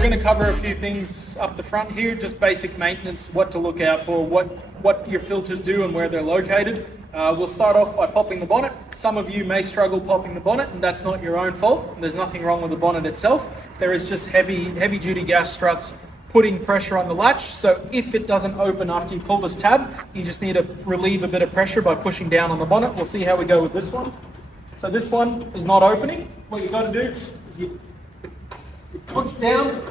we're going to cover a few things up the front here, just basic maintenance, what to look out for, what your filters do and where they're located. We'll start off by popping the bonnet. Some of you may struggle popping the bonnet, and that's not your own fault. There's nothing wrong with the bonnet itself. There is just heavy duty gas struts putting pressure on the latch. So if it doesn't open after you pull this tab, you just need to relieve a bit of pressure by pushing down on the bonnet. We'll see how we go with this one. So this one is not opening. What you've got to do is you push down.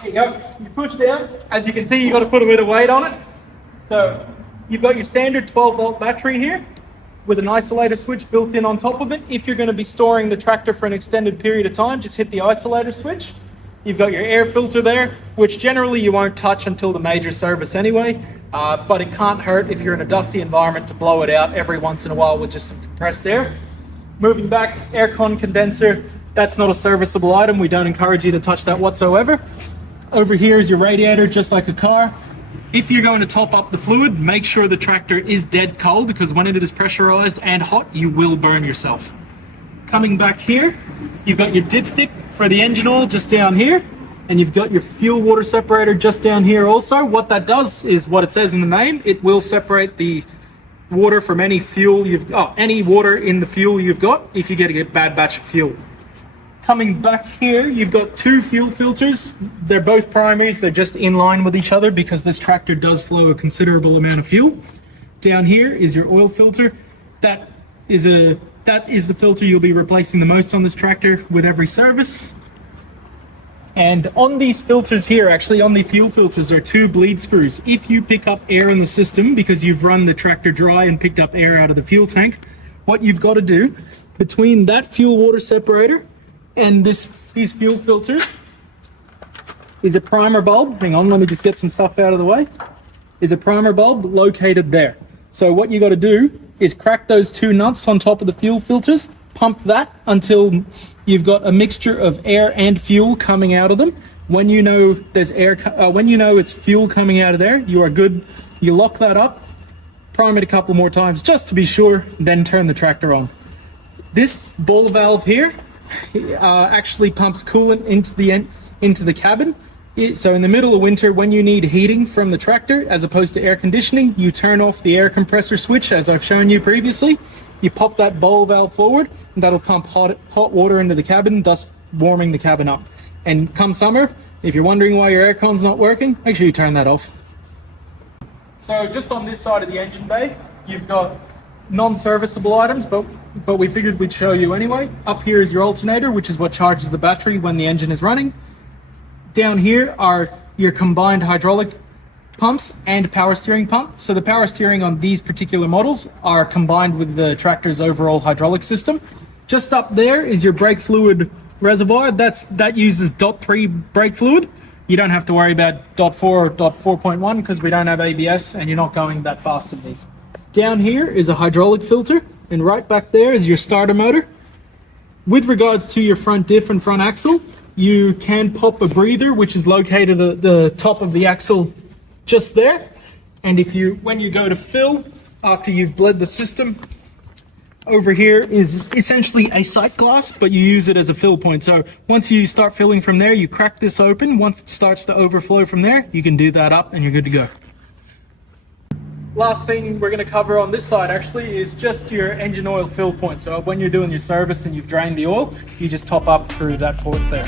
There you go. You push down. As you can see, you've got to put a bit of weight on it. So you've got your standard 12-volt battery here with an isolator switch built in on top of it. If you're going to be storing the tractor for an extended period of time, just hit the isolator switch. You've got your air filter there, which generally you won't touch until the major service anyway, but it can't hurt if you're in a dusty environment to blow it out every once in a while with just some compressed air. Moving back, aircon condenser, that's not a serviceable item. We don't encourage you to touch that whatsoever. Over here is your radiator, just like a car. If you're going to top up the fluid, make sure the tractor is dead cold, because when it is pressurized and hot, you will burn yourself. Coming back here, you've got your dipstick for the engine oil just down here, and you've got your fuel water separator just down here also. What that does is what it says in the name. It will separate the water from any fuel any water in the fuel you've got if you get a bad batch of fuel. Coming back here, you've got two fuel filters. They're both primaries. They're just in line with each other because this tractor does flow a considerable amount of fuel. Down here is your oil filter. That is the filter you'll be replacing the most on this tractor with every service. And on these filters here, actually on the fuel filters, are two bleed screws. If you pick up air in the system because you've run the tractor dry and picked up air out of the fuel tank, what you've got to do between that fuel water separator and these fuel filters is a primer bulb. Hang on, let me just get some stuff out of the way. Is a primer bulb located there. So what you got to do is crack those two nuts on top of the fuel filters, pump that until you've got a mixture of air and fuel coming out of them. When you know there's air, when you know it's fuel coming out of there, you are good. You lock that up, prime it a couple more times just to be sure, then turn the tractor on. This ball valve here actually pumps coolant into the cabin. So in the middle of winter, when you need heating from the tractor as opposed to air conditioning, you turn off the air compressor switch as I've shown you previously. You pop that ball valve forward and that'll pump hot water into the cabin, thus warming the cabin up. And come summer, if you're wondering why your aircon's not working, make sure you turn that off. So just on this side of the engine bay, you've got non-serviceable items, but we figured we'd show you anyway. Up here is your alternator, which is what charges the battery when the engine is running. Down here are your combined hydraulic pumps and power steering pump. So the power steering on these particular models are combined with the tractor's overall hydraulic system. Just up there is your brake fluid reservoir. That uses .3 brake fluid. You don't have to worry about .4 or .4.1 because we don't have ABS and you're not going that fast in these. Down here is a hydraulic filter, and right back there is your starter motor. With regards to your front diff and front axle, you can pop a breather, which is located at the top of the axle just there. And when you go to fill, after you've bled the system, over here is essentially a sight glass, but you use it as a fill point. So once you start filling from there, you crack this open. Once it starts to overflow from there, you can do that up and you're good to go. Last thing we're going to cover on this side actually is just your engine oil fill point. So when you're doing your service and you've drained the oil, you just top up through that port there.